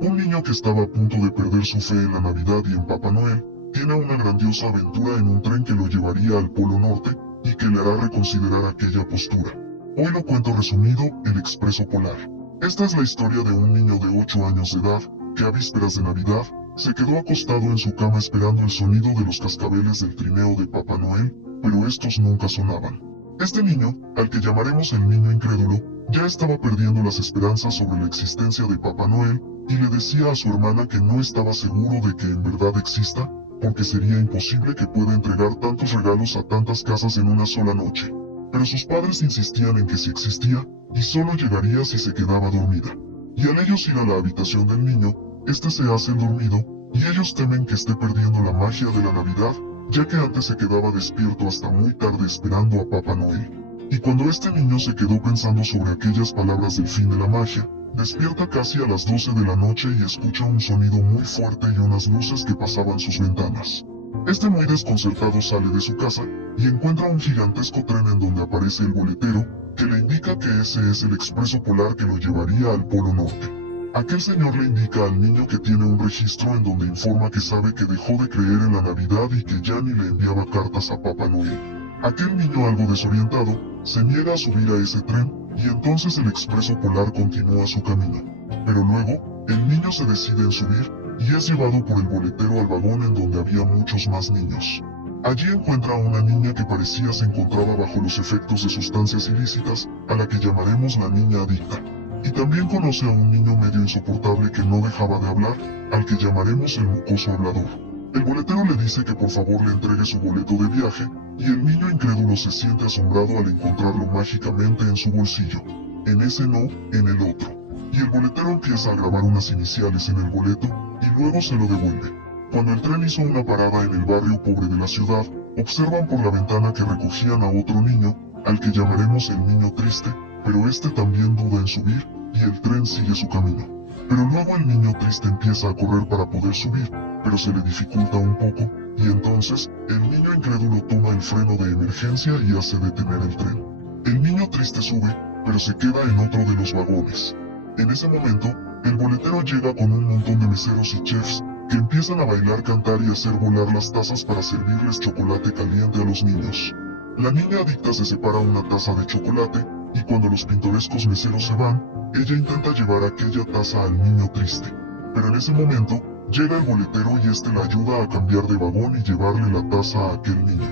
Un niño que estaba a punto de perder su fe en la Navidad y en Papá Noel, tiene una grandiosa aventura en un tren que lo llevaría al Polo Norte y que le hará reconsiderar aquella postura. Hoy lo cuento resumido, el Expreso Polar. Esta es la historia de un niño de 8 años de edad, que a vísperas de Navidad, se quedó acostado en su cama esperando el sonido de los cascabeles del trineo de Papá Noel, pero estos nunca sonaban. Este niño, al que llamaremos el niño incrédulo, ya estaba perdiendo las esperanzas sobre la existencia de Papá Noel, y le decía a su hermana que no estaba seguro de que en verdad exista, porque sería imposible que pueda entregar tantos regalos a tantas casas en una sola noche. Pero sus padres insistían en que sí existía, y solo llegaría si se quedaba dormida. Y al ellos ir a la habitación del niño, este se hace el dormido, y ellos temen que esté perdiendo la magia de la Navidad, ya que antes se quedaba despierto hasta muy tarde esperando a Papá Noel. Y cuando este niño se quedó pensando sobre aquellas palabras del fin de la magia, despierta casi a las 12 de la noche y escucha un sonido muy fuerte y unas luces que pasaban sus ventanas. Este muy desconcertado sale de su casa y encuentra un gigantesco tren en donde aparece el boletero, que le indica que ese es el expreso polar que lo llevaría al Polo Norte. Aquel señor le indica al niño que tiene un registro en donde informa que sabe que dejó de creer en la Navidad y que ya ni le enviaba cartas a Papá Noel. Aquel niño algo desorientado, se niega a subir a ese tren, y entonces el expreso polar continúa su camino. Pero luego, el niño se decide en subir, y es llevado por el boletero al vagón en donde había muchos más niños. Allí encuentra a una niña que parecía se encontraba bajo los efectos de sustancias ilícitas, a la que llamaremos la niña adicta. Y también conoce a un niño medio insoportable que no dejaba de hablar, al que llamaremos el mocoso hablador. El boletero le dice que por favor le entregue su boleto de viaje, y el niño incrédulo se siente asombrado al encontrarlo mágicamente en su bolsillo. En ese no, en el otro. Y el boletero empieza a grabar unas iniciales en el boleto, y luego se lo devuelve. Cuando el tren hizo una parada en el barrio pobre de la ciudad, observan por la ventana que recogían a otro niño, al que llamaremos el niño triste, pero este también duda en subir, y el tren sigue su camino. Pero luego el niño triste empieza a correr para poder subir, pero se le dificulta un poco, y entonces, el niño incrédulo toma el freno de emergencia y hace detener el tren. El niño triste sube, pero se queda en otro de los vagones. En ese momento, el boletero llega con un montón de meseros y chefs, que empiezan a bailar, cantar y hacer volar las tazas para servirles chocolate caliente a los niños. La niña adicta se separa una taza de chocolate, y cuando los pintorescos meseros se van, ella intenta llevar aquella taza al niño triste. Pero en ese momento, llega el boletero y este la ayuda a cambiar de vagón y llevarle la taza a aquel niño.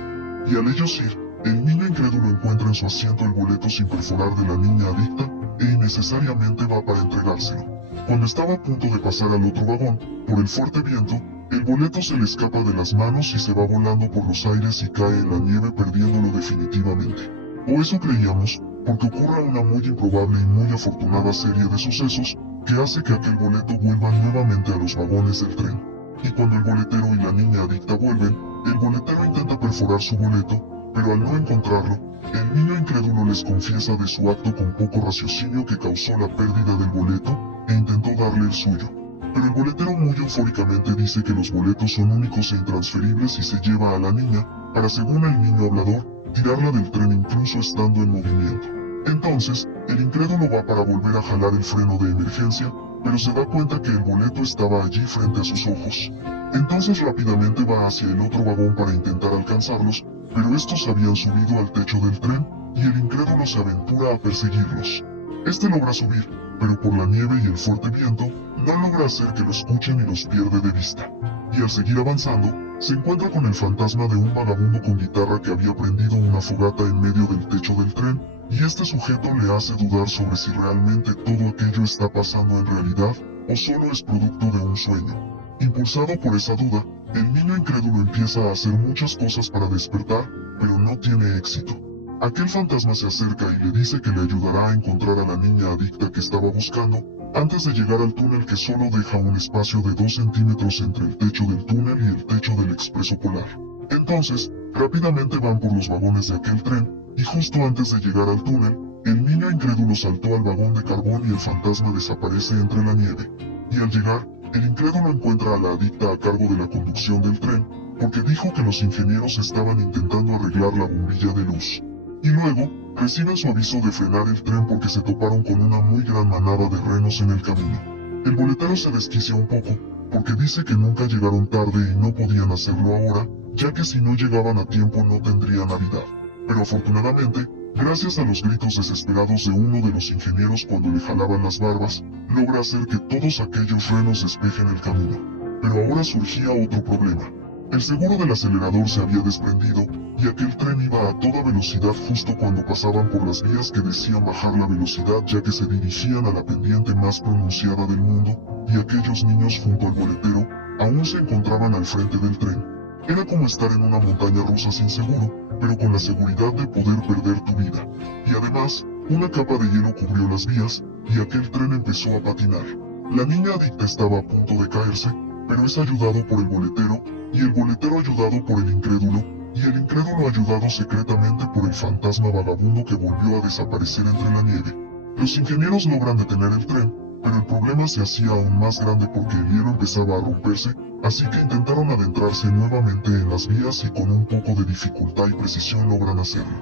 Y al ellos ir, el niño incrédulo encuentra en su asiento el boleto sin perforar de la niña adicta, e innecesariamente va para entregárselo. Cuando estaba a punto de pasar al otro vagón, por el fuerte viento, el boleto se le escapa de las manos y se va volando por los aires y cae en la nieve perdiéndolo definitivamente. O eso creíamos, porque ocurre una muy improbable y muy afortunada serie de sucesos, que hace que aquel boleto vuelva nuevamente a los vagones del tren. Y cuando el boletero y la niña adicta vuelven, el boletero intenta perforar su boleto, pero al no encontrarlo, el niño incrédulo les confiesa de su acto con poco raciocinio que causó la pérdida del boleto, e intentó darle el suyo. Pero el boletero muy eufóricamente dice que los boletos son únicos e intransferibles y se lleva a la niña, para según el niño hablador, tirarla del tren incluso estando en movimiento. Entonces, el incrédulo va para volver a jalar el freno de emergencia, pero se da cuenta que el boleto estaba allí frente a sus ojos. Entonces rápidamente va hacia el otro vagón para intentar alcanzarlos, pero estos habían subido al techo del tren, y el incrédulo se aventura a perseguirlos. Este logra subir, pero por la nieve y el fuerte viento, no logra hacer que lo escuchen y los pierde de vista. Y al seguir avanzando, se encuentra con el fantasma de un vagabundo con guitarra que había prendido una fogata en medio del techo del tren, y este sujeto le hace dudar sobre si realmente todo aquello está pasando en realidad, o solo es producto de un sueño. Impulsado por esa duda, el niño incrédulo empieza a hacer muchas cosas para despertar, pero no tiene éxito. Aquel fantasma se acerca y le dice que le ayudará a encontrar a la niña adicta que estaba buscando, antes de llegar al túnel que solo deja un espacio de 2 centímetros entre el techo del túnel y el techo del expreso polar. Entonces, rápidamente van por los vagones de aquel tren, y justo antes de llegar al túnel, el niño incrédulo saltó al vagón de carbón y el fantasma desaparece entre la nieve. Y al llegar, el incrédulo encuentra a la adicta a cargo de la conducción del tren, porque dijo que los ingenieros estaban intentando arreglar la bombilla de luz. Y luego, reciben su aviso de frenar el tren porque se toparon con una muy gran manada de renos en el camino. El boletero se desquicia un poco, porque dice que nunca llegaron tarde y no podían hacerlo ahora, ya que si no llegaban a tiempo no tendría Navidad. Pero afortunadamente, gracias a los gritos desesperados de uno de los ingenieros cuando le jalaban las barbas, logra hacer que todos aquellos renos despejen el camino. Pero ahora surgía otro problema. El seguro del acelerador se había desprendido, y aquel tren iba a toda velocidad justo cuando pasaban por las vías que decían bajar la velocidad ya que se dirigían a la pendiente más pronunciada del mundo, y aquellos niños junto al boletero, aún se encontraban al frente del tren. Era como estar en una montaña rusa sin seguro, pero con la seguridad de poder perder tu vida. Y además, una capa de hielo cubrió las vías, y aquel tren empezó a patinar. La niña adicta estaba a punto de caerse, pero es ayudado por el boletero, y el boletero ayudado por el incrédulo, y el incrédulo ayudado secretamente por el fantasma vagabundo que volvió a desaparecer entre la nieve. Los ingenieros logran detener el tren, pero el problema se hacía aún más grande porque el hielo empezaba a romperse, así que intentaron adentrarse nuevamente en las vías y con un poco de dificultad y precisión logran hacerlo.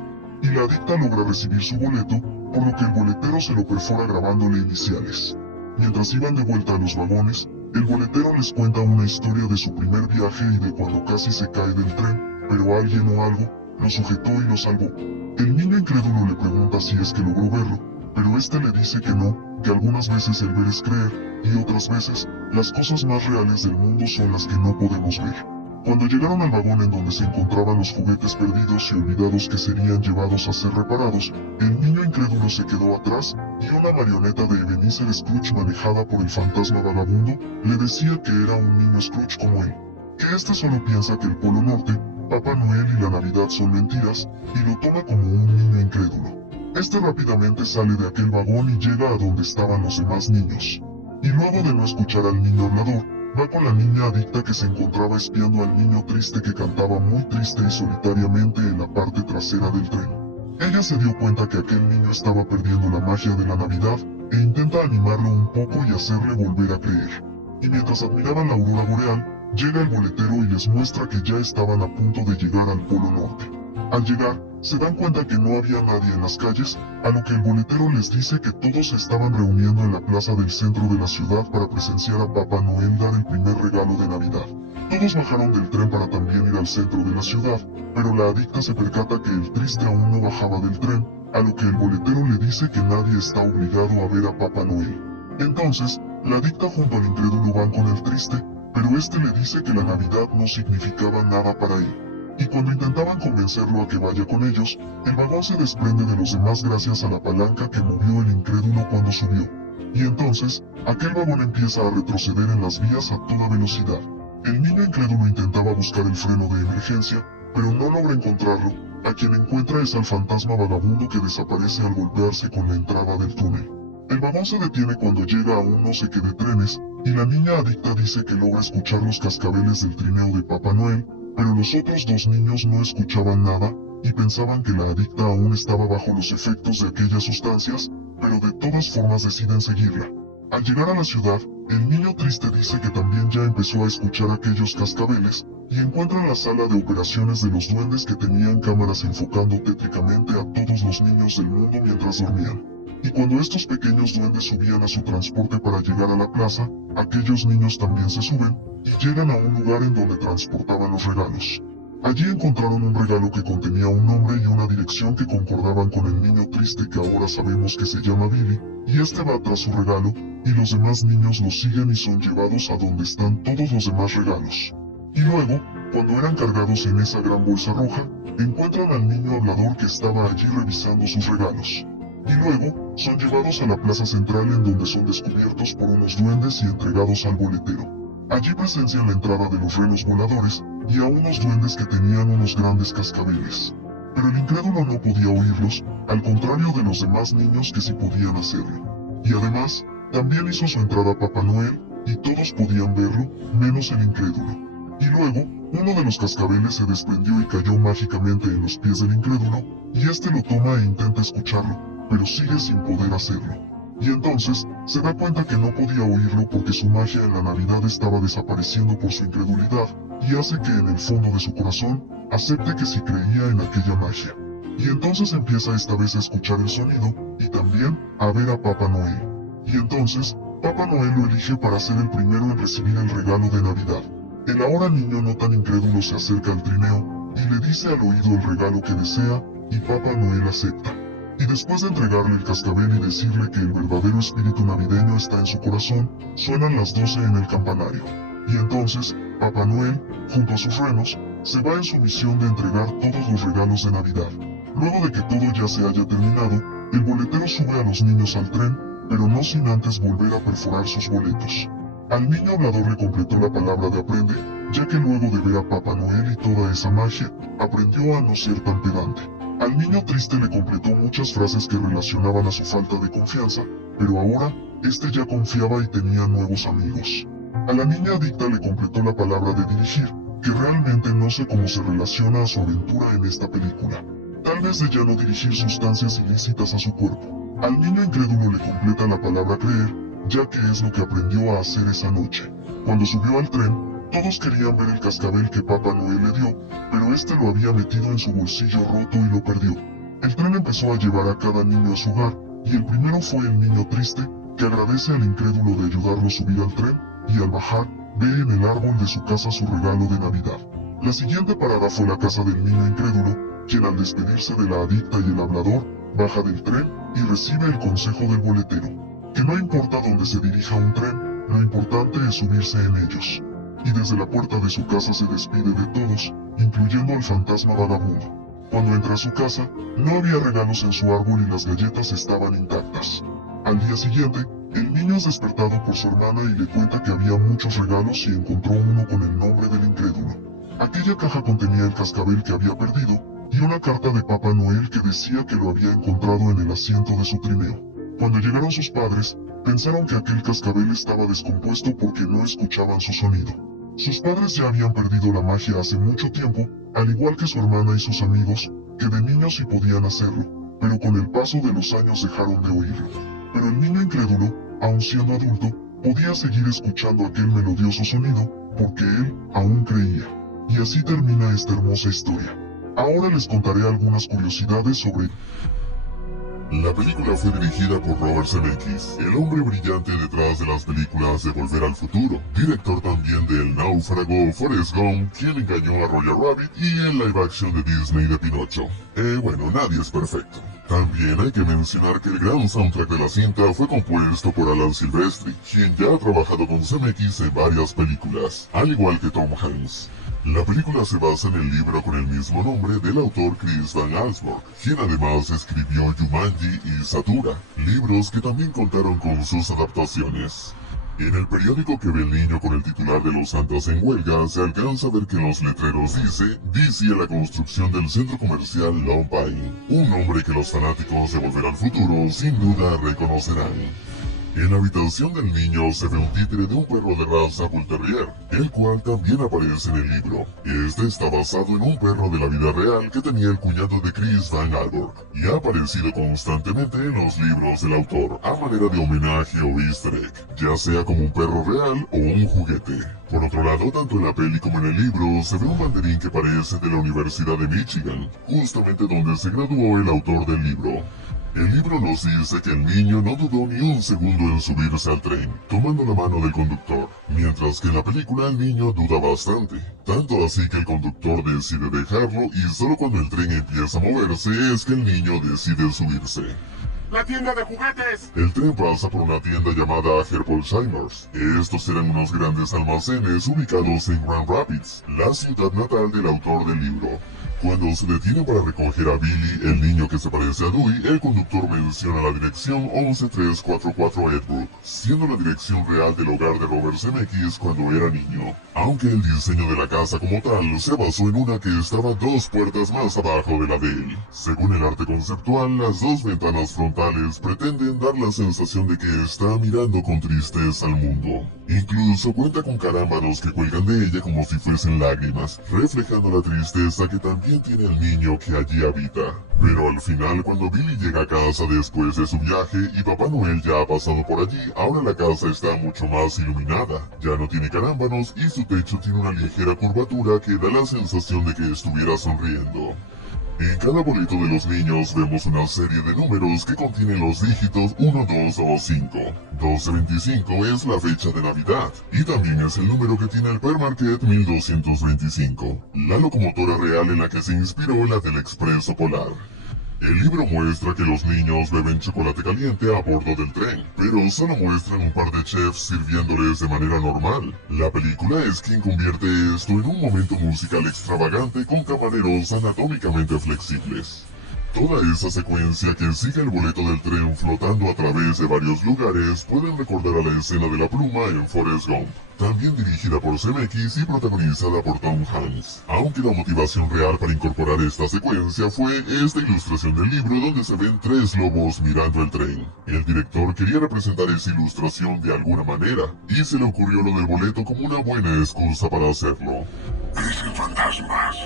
Y la adicta logra recibir su boleto, por lo que el boletero se lo perfora grabándole iniciales. Mientras iban de vuelta a los vagones, el boletero les cuenta una historia de su primer viaje y de cuando casi se cae del tren, pero alguien o algo lo sujetó y lo salvó. El niño incrédulo le pregunta si es que logró verlo, pero este le dice que no, que algunas veces el ver es creer, y otras veces, las cosas más reales del mundo son las que no podemos ver. Cuando llegaron al vagón en donde se encontraban los juguetes perdidos y olvidados que serían llevados a ser reparados, el niño incrédulo se quedó atrás, y una marioneta de Ebenezer Scrooge manejada por el fantasma vagabundo, le decía que era un niño Scrooge como él. Que este solo piensa que el Polo Norte, Papá Noel y la Navidad son mentiras, y lo toma como un niño incrédulo. Este rápidamente sale de aquel vagón y llega a donde estaban los demás niños. Y luego de no escuchar al niño hablador, va con la niña adicta que se encontraba espiando al niño triste que cantaba muy triste y solitariamente en la parte trasera del tren. Ella se dio cuenta que aquel niño estaba perdiendo la magia de la Navidad, e intenta animarlo un poco y hacerle volver a creer. Y mientras admiraban la aurora boreal, llega el boletero y les muestra que ya estaban a punto de llegar al Polo Norte. Al llegar, se dan cuenta que no había nadie en las calles, a lo que el boletero les dice que todos se estaban reuniendo en la plaza del centro de la ciudad para presenciar a Papá Noel dar el primer regalo de Navidad. Todos bajaron del tren para también ir al centro de la ciudad, pero la adicta se percata que el triste aún no bajaba del tren, a lo que el boletero le dice que nadie está obligado a ver a Papá Noel. Entonces, la adicta junto al incrédulo van con el triste, pero este le dice que la Navidad no significaba nada para él. Y cuando intentaban convencerlo a que vaya con ellos, el vagón se desprende de los demás gracias a la palanca que movió el incrédulo cuando subió. Y entonces, aquel vagón empieza a retroceder en las vías a toda velocidad. El niño incrédulo intentaba buscar el freno de emergencia, pero no logra encontrarlo, a quien encuentra es al fantasma vagabundo que desaparece al golpearse con la entrada del túnel. El vagón se detiene cuando llega a un no sé qué de trenes, y la niña adicta dice que logra escuchar los cascabeles del trineo de Papá Noel, pero los otros dos niños no escuchaban nada, y pensaban que la adicta aún estaba bajo los efectos de aquellas sustancias, pero de todas formas deciden seguirla. Al llegar a la ciudad, el niño triste dice que también ya empezó a escuchar aquellos cascabeles, y encuentra la sala de operaciones de los duendes que tenían cámaras enfocando tétricamente a todos los niños del mundo mientras dormían. Y cuando estos pequeños duendes subían a su transporte para llegar a la plaza, aquellos niños también se suben, y llegan a un lugar en donde transportaban los regalos. Allí encontraron un regalo que contenía un nombre y una dirección que concordaban con el niño triste que ahora sabemos que se llama Billy, y este va tras su regalo, y los demás niños lo siguen y son llevados a donde están todos los demás regalos. Y luego, cuando eran cargados en esa gran bolsa roja, encuentran al niño hablador que estaba allí revisando sus regalos. Y luego, son llevados a la plaza central en donde son descubiertos por unos duendes y entregados al boletero. Allí presencian la entrada de los renos voladores, y a unos duendes que tenían unos grandes cascabeles. Pero el incrédulo no podía oírlos, al contrario de los demás niños que sí podían hacerlo. Y además, también hizo su entrada Papá Noel, y todos podían verlo, menos el incrédulo. Y luego, uno de los cascabeles se desprendió y cayó mágicamente en los pies del incrédulo, y este lo toma e intenta escucharlo, pero sigue sin poder hacerlo. Y entonces, se da cuenta que no podía oírlo porque su magia en la Navidad estaba desapareciendo por su incredulidad, y hace que en el fondo de su corazón, acepte que sí creía en aquella magia. Y entonces empieza esta vez a escuchar el sonido, y también, a ver a Papá Noel. Y entonces, Papá Noel lo elige para ser el primero en recibir el regalo de Navidad. El ahora niño no tan incrédulo se acerca al trineo y le dice al oído el regalo que desea, y Papá Noel acepta. Y después de entregarle el cascabel y decirle que el verdadero espíritu navideño está en su corazón, suenan las 12 en el campanario. Y entonces, Papá Noel, junto a sus renos, se va en su misión de entregar todos los regalos de Navidad. Luego de que todo ya se haya terminado, el boletero sube a los niños al tren, pero no sin antes volver a perforar sus boletos. Al niño hablador le completó la palabra de aprende, ya que luego de ver a Papá Noel y toda esa magia, aprendió a no ser tan pedante. Al niño triste le completó muchas frases que relacionaban a su falta de confianza, pero ahora, este ya confiaba y tenía nuevos amigos. A la niña adicta le completó la palabra de dirigir, que realmente no sé cómo se relaciona a su aventura en esta película. Tal vez de ya no dirigir sustancias ilícitas a su cuerpo. Al niño incrédulo le completa la palabra creer, ya que es lo que aprendió a hacer esa noche. Cuando subió al tren, todos querían ver el cascabel que Papá Noel le dio, pero este lo había metido en su bolsillo roto y lo perdió. El tren empezó a llevar a cada niño a su hogar, y el primero fue el niño triste, que agradece al incrédulo de ayudarlo a subir al tren, y al bajar, ve en el árbol de su casa su regalo de Navidad. La siguiente parada fue la casa del niño incrédulo, quien al despedirse de la adicta y el hablador, baja del tren y recibe el consejo del boletero, que no importa dónde se dirija un tren, lo importante es subirse en ellos. Y desde la puerta de su casa se despide de todos, incluyendo al fantasma vagabundo. Cuando entra a su casa, no había regalos en su árbol y las galletas estaban intactas. Al día siguiente, el niño es despertado por su hermana y le cuenta que había muchos regalos y encontró uno con el nombre del incrédulo. Aquella caja contenía el cascabel que había perdido y una carta de Papá Noel que decía que lo había encontrado en el asiento de su trineo. Cuando llegaron sus padres, pensaron que aquel cascabel estaba descompuesto porque no escuchaban su sonido. Sus padres ya habían perdido la magia hace mucho tiempo, al igual que su hermana y sus amigos, que de niños sí podían hacerlo, pero con el paso de los años dejaron de oírlo. Pero el niño incrédulo, aun siendo adulto, podía seguir escuchando aquel melodioso sonido, porque él aún creía. Y así termina esta hermosa historia. Ahora les contaré algunas curiosidades sobre... La película fue dirigida por Robert Zemeckis, el hombre brillante detrás de las películas de Volver al Futuro, director también de El Náufrago, Forrest Gump, Quien engañó a Roger Rabbit y el live action de Disney de Pinocho. Bueno, nadie es perfecto. También hay que mencionar que el gran soundtrack de la cinta fue compuesto por Alan Silvestri, quien ya ha trabajado con Zemeckis en varias películas, al igual que Tom Hanks. La película se basa en el libro con el mismo nombre del autor Chris Van Allsburg, quien además escribió Jumanji y Satura, libros que también contaron con sus adaptaciones. En el periódico que ve el niño con el titular de Los Santos en huelga, se alcanza a ver que en los letreros dice a la construcción del centro comercial Long Pine, un nombre que los fanáticos de Volver al Futuro sin duda reconocerán. En la habitación del niño se ve un títere de un perro de raza Bull Terrier, el cual también aparece en el libro. Este está basado en un perro de la vida real que tenía el cuñado de Chris Van Allsburg, y ha aparecido constantemente en los libros del autor, a manera de homenaje o easter egg, ya sea como un perro real o un juguete. Por otro lado, tanto en la peli como en el libro, se ve un banderín que parece de la Universidad de Michigan, justamente donde se graduó el autor del libro. El libro nos dice que el niño no dudó ni un segundo en subirse al tren, tomando la mano del conductor, mientras que en la película el niño duda bastante, tanto así que el conductor decide dejarlo y solo cuando el tren empieza a moverse es que el niño decide subirse. ¡La tienda de juguetes! El tren pasa por una tienda llamada Herbolzheimers. Estos eran unos grandes almacenes ubicados en Grand Rapids, la ciudad natal del autor del libro. Cuando se detienen para recoger a Billy, el niño que se parece a Dewey, el conductor menciona la dirección 11344 Edbrook, siendo la dirección real del hogar de Robert Zemeckis cuando era niño. Aunque el diseño de la casa como tal se basó en una que estaba 2 puertas más abajo de la de él. Según el arte conceptual, las 2 ventanas frontales pretenden dar la sensación de que está mirando con tristeza al mundo. Incluso cuenta con carámbanos que cuelgan de ella como si fuesen lágrimas, reflejando la tristeza que también tiene el niño que allí habita. Pero al final, cuando Billy llega a casa después de su viaje y Papá Noel ya ha pasado por allí, ahora la casa está mucho más iluminada. Ya no tiene carámbanos y su techo tiene una ligera curvatura que da la sensación de que estuviera sonriendo. En cada boleto de los niños vemos una serie de números que contienen los dígitos 1, 2 o 5. 1225 es la fecha de Navidad, y también es el número que tiene el Permarket 1225, la locomotora real en la que se inspiró la del Expreso Polar. El libro muestra que los niños beben chocolate caliente a bordo del tren, pero solo muestran un par de chefs sirviéndoles de manera normal. La película es quien convierte esto en un momento musical extravagante con camareros anatómicamente flexibles. Toda esa secuencia que sigue el boleto del tren flotando a través de varios lugares pueden recordar a la escena de la pluma en Forrest Gump, también dirigida por Zemeckis y protagonizada por Tom Hanks. Aunque la motivación real para incorporar esta secuencia fue esta ilustración del libro donde se ven 3 lobos mirando el tren. El director quería representar esa ilustración de alguna manera, y se le ocurrió lo del boleto como una buena excusa para hacerlo. Dicen fantasmas.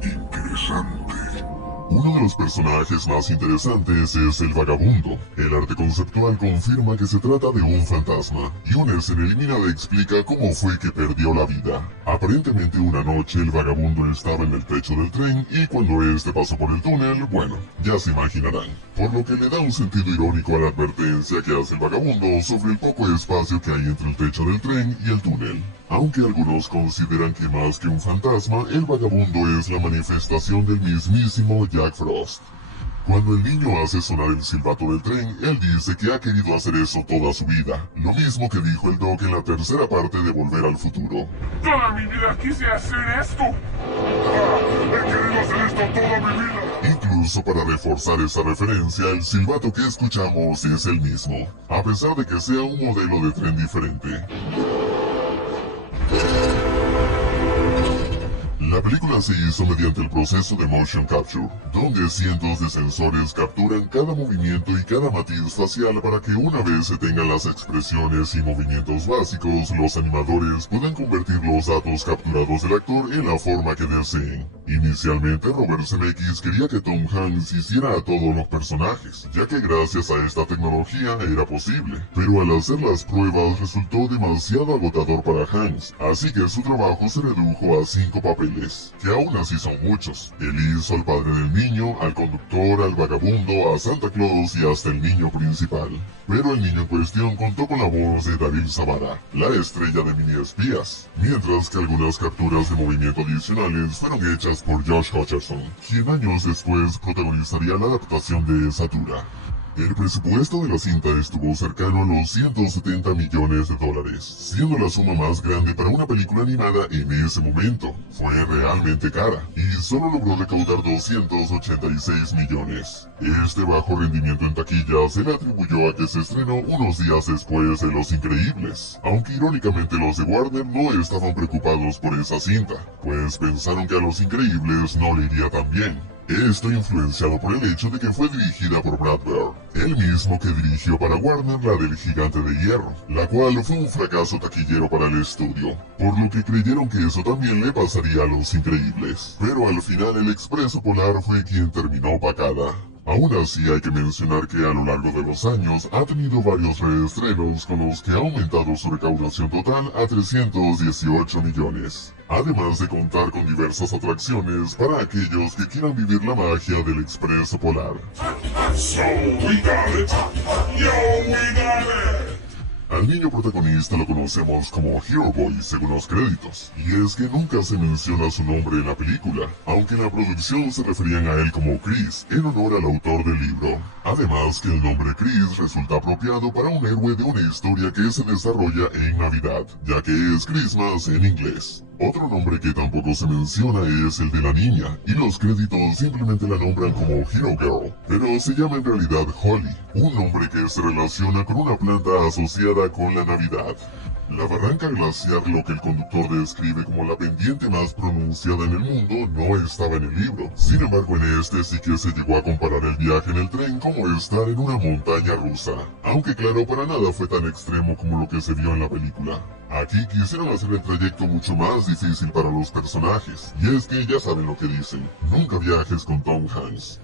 Interesante. Uno de los personajes más interesantes es el vagabundo. El arte conceptual confirma que se trata de un fantasma, y una escena eliminada explica cómo fue que perdió la vida. Aparentemente una noche el vagabundo estaba en el techo del tren y cuando este pasó por el túnel, bueno, ya se imaginarán. Por lo que le da un sentido irónico a la advertencia que hace el vagabundo sobre el poco espacio que hay entre el techo del tren y el túnel. Aunque algunos consideran que más que un fantasma, el vagabundo es la manifestación del mismísimo Jack Frost. Cuando el niño hace sonar el silbato del tren, él dice que ha querido hacer eso toda su vida, lo mismo que dijo el Doc en la tercera parte de Volver al Futuro. Toda mi vida quise hacer esto. He querido hacer esto toda mi vida. Incluso para reforzar esa referencia, el silbato que escuchamos es el mismo, a pesar de que sea un modelo de tren diferente. La película se hizo mediante el proceso de motion capture, donde cientos de sensores capturan cada movimiento y cada matiz facial para que una vez se tengan las expresiones y movimientos básicos, los animadores puedan convertir los datos capturados del actor en la forma que deseen. Inicialmente Robert Zemeckis quería que Tom Hanks hiciera a todos los personajes, ya que gracias a esta tecnología era posible, pero al hacer las pruebas resultó demasiado agotador para Hanks, así que su trabajo se redujo a 5 papeles, que aún así son muchos. Él hizo al padre del niño, al conductor, al vagabundo, a Santa Claus y hasta el niño principal. Pero el niño en cuestión contó con la voz de David Savara, la estrella de Mini Espías, mientras que algunas capturas de movimiento adicionales fueron hechas por Josh Hutcherson, quien años después protagonizaría la adaptación de Satura. El presupuesto de la cinta estuvo cercano a los $170 millones, siendo la suma más grande para una película animada en ese momento. Fue realmente cara, y solo logró recaudar 286 millones. Este bajo rendimiento en taquilla se le atribuyó a que se estrenó unos días después de Los Increíbles, aunque irónicamente los de Warner no estaban preocupados por esa cinta, pues pensaron que a Los Increíbles no le iría tan bien. Esto influenciado por el hecho de que fue dirigida por Brad Bird, el mismo que dirigió para Warner la del Gigante de Hierro, la cual fue un fracaso taquillero para el estudio, por lo que creyeron que eso también le pasaría a Los Increíbles. Pero al final el Expreso Polar fue quien terminó opacada. Aún así hay que mencionar que a lo largo de los años ha tenido varios reestrenos con los que ha aumentado su recaudación total a 318 millones. Además de contar con diversas atracciones para aquellos que quieran vivir la magia del Expreso Polar. So we got it. Yo, we got it. Al niño protagonista lo conocemos como Hero Boy según los créditos, y es que nunca se menciona su nombre en la película, aunque en la producción se referían a él como Chris, en honor al autor del libro. Además que el nombre Chris resulta apropiado para un héroe de una historia que se desarrolla en Navidad, ya que es Christmas en inglés. Otro nombre que tampoco se menciona es el de la niña, y los créditos simplemente la nombran como Hero Girl, pero se llama en realidad Holly, un nombre que se relaciona con una planta asociada con la Navidad. La barranca glaciar, lo que el conductor describe como la pendiente más pronunciada en el mundo, no estaba en el libro. Sin embargo, en este sí que se llegó a comparar el viaje en el tren como estar en una montaña rusa. Aunque claro, para nada fue tan extremo como lo que se vio en la película. Aquí quisieron hacer el trayecto mucho más difícil para los personajes, y es que ya saben lo que dicen, nunca viajes con Tom Hanks.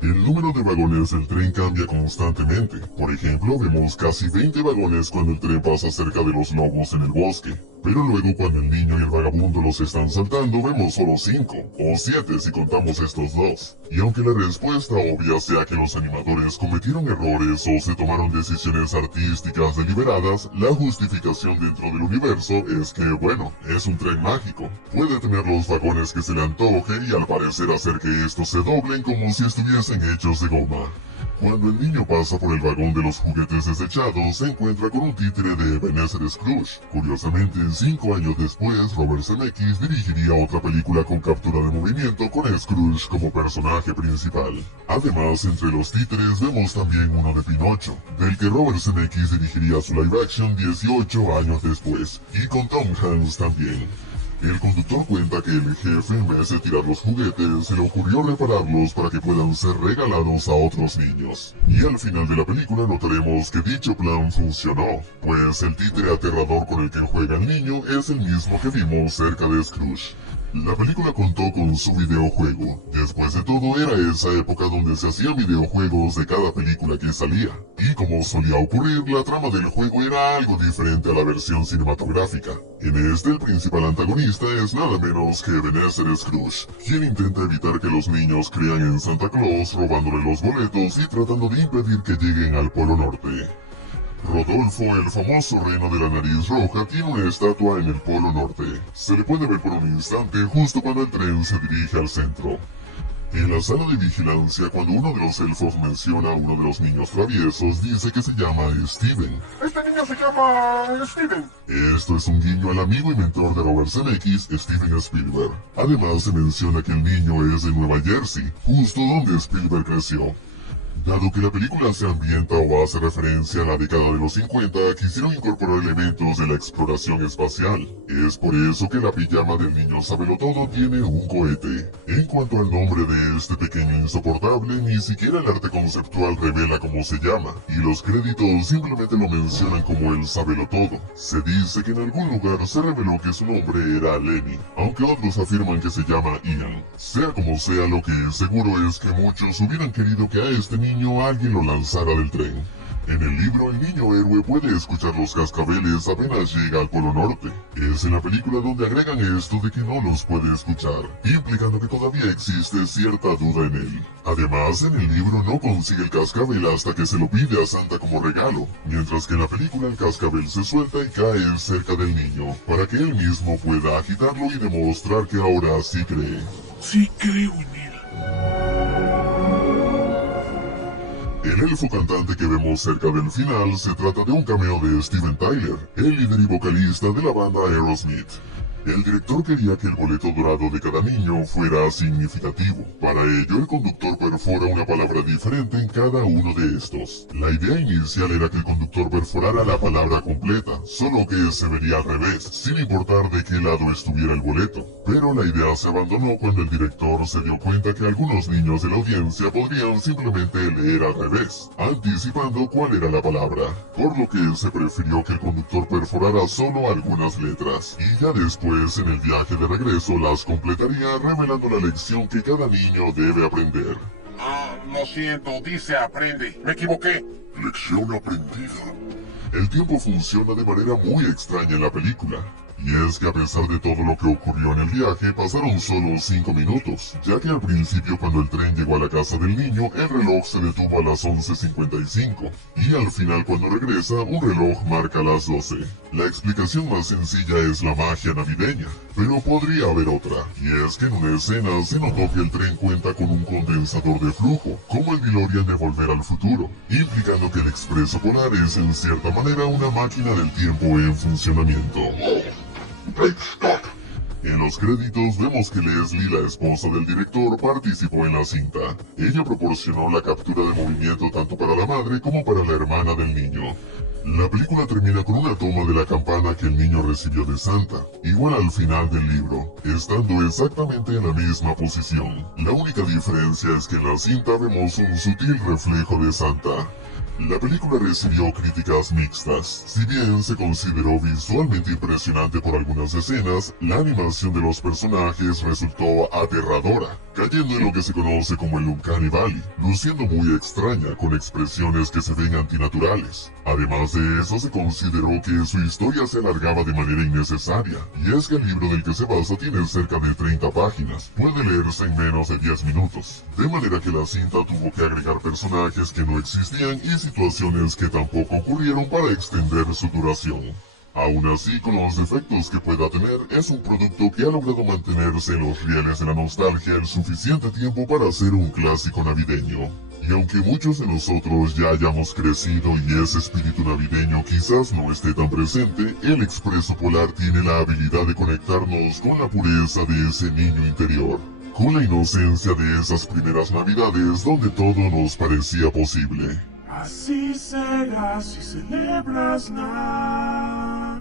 El número de vagones del tren cambia constantemente. Por ejemplo, vemos casi 20 vagones cuando el tren pasa cerca de los lobos en el bosque. Pero luego cuando el niño y el vagabundo los están saltando vemos solo 5, o 7 si contamos estos dos. Y aunque la respuesta obvia sea que los animadores cometieron errores o se tomaron decisiones artísticas deliberadas, la justificación dentro del universo es que, bueno, es un tren mágico. Puede tener los vagones que se le antoje y al parecer hacer que estos se doblen como si estuviesen hechos de goma. Cuando el niño pasa por el vagón de los juguetes desechados, se encuentra con un títere de Ebenezer Scrooge. Curiosamente, 5 años después, Robert Zemeckis dirigiría otra película con captura de movimiento con Scrooge como personaje principal. Además, entre los títeres vemos también uno de Pinocho, del que Robert Zemeckis dirigiría su live action 18 años después, y con Tom Hanks también. El conductor cuenta que el jefe, en vez de tirar los juguetes, se le ocurrió repararlos para que puedan ser regalados a otros niños. Y al final de la película notaremos que dicho plan funcionó, pues el títere aterrador con el que juega el niño es el mismo que vimos cerca de Scrooge. La película contó con su videojuego. Después de todo, era esa época donde se hacían videojuegos de cada película que salía. Y como solía ocurrir, la trama del juego era algo diferente a la versión cinematográfica. En este, el principal antagonista es nada menos que Ebenezer Scrooge, quien intenta evitar que los niños crean en Santa Claus robándole los boletos y tratando de impedir que lleguen al Polo Norte. Rodolfo, el famoso reno de la nariz roja, tiene una estatua en el Polo Norte. Se le puede ver por un instante justo cuando el tren se dirige al centro. En la sala de vigilancia, cuando uno de los elfos menciona a uno de los niños traviesos, dice que se llama Steven. Este niño se llama Steven. Esto es un guiño al amigo y mentor de Robert Zemeckis, Steven Spielberg. Además, se menciona que el niño es de Nueva Jersey, justo donde Spielberg creció. Dado que la película se ambienta o hace referencia a la década de los 50, quisieron incorporar elementos de la exploración espacial. Es por eso que la pijama del niño sabelotodo tiene un cohete. En cuanto al nombre de este pequeño insoportable, ni siquiera el arte conceptual revela cómo se llama, y los créditos simplemente lo mencionan como el sabelotodo. Se dice que en algún lugar se reveló que su nombre era Lenny, aunque otros afirman que se llama Ian. Sea como sea, lo que es seguro es que muchos hubieran querido que a este niño alguien lo lanzara del tren. En el libro, el niño héroe puede escuchar los cascabeles apenas llega al Polo Norte. Es en la película donde agregan esto de que no los puede escuchar, implicando que todavía existe cierta duda en él. Además, en el libro no consigue el cascabel hasta que se lo pide a Santa como regalo, mientras que en la película el cascabel se suelta y cae cerca del niño, para que él mismo pueda agitarlo y demostrar que ahora sí cree. Sí creo en él. El elfo cantante que vemos cerca del final se trata de un cameo de Steven Tyler, el líder y vocalista de la banda Aerosmith. El director quería que el boleto dorado de cada niño fuera significativo. Para ello, el conductor perfora una palabra diferente en cada uno de estos. La idea inicial era que el conductor perforara la palabra completa, solo que se vería al revés, sin importar de qué lado estuviera el boleto. Pero la idea se abandonó cuando el director se dio cuenta que algunos niños de la audiencia podrían simplemente leer al revés, anticipando cuál era la palabra, por lo que se prefirió que el conductor perforara solo algunas letras, y ya después en el viaje de regreso las completaría revelando la lección que cada niño debe aprender. Lo siento, dice aprende. Me equivoqué. Lección aprendida. El tiempo funciona de manera muy extraña en la película. Y es que a pesar de todo lo que ocurrió en el viaje, pasaron solo 5 minutos, ya que al principio cuando el tren llegó a la casa del niño, el reloj se detuvo a las 11:55, y al final cuando regresa, un reloj marca las 12. La explicación más sencilla es la magia navideña, pero podría haber otra, y es que en una escena se notó que el tren cuenta con un condensador de flujo, como el DeLorean de Volver al Futuro, implicando que el Expreso Polar es en cierta manera una máquina del tiempo en funcionamiento. En los créditos vemos que Leslie, la esposa del director, participó en la cinta. Ella proporcionó la captura de movimiento tanto para la madre como para la hermana del niño. La película termina con una toma de la campana que el niño recibió de Santa, igual al final del libro, estando exactamente en la misma posición. La única diferencia es que en la cinta vemos un sutil reflejo de Santa. La película recibió críticas mixtas. Si bien se consideró visualmente impresionante por algunas escenas, la animación de los personajes resultó aterradora, cayendo en lo que se conoce como el Uncanny Valley, luciendo muy extraña con expresiones que se ven antinaturales. Además de eso, se consideró que su historia se alargaba de manera innecesaria, y es que el libro del que se basa tiene cerca de 30 páginas, puede leerse en menos de 10 minutos, de manera que la cinta tuvo que agregar personajes que no existían y situaciones que tampoco ocurrieron para extender su duración. Aún así, con los defectos que pueda tener, es un producto que ha logrado mantenerse en los rieles de la nostalgia el suficiente tiempo para ser un clásico navideño. Y aunque muchos de nosotros ya hayamos crecido y ese espíritu navideño quizás no esté tan presente, el Expreso Polar tiene la habilidad de conectarnos con la pureza de ese niño interior, con la inocencia de esas primeras navidades donde todo nos parecía posible. Así será si celebras Navidad.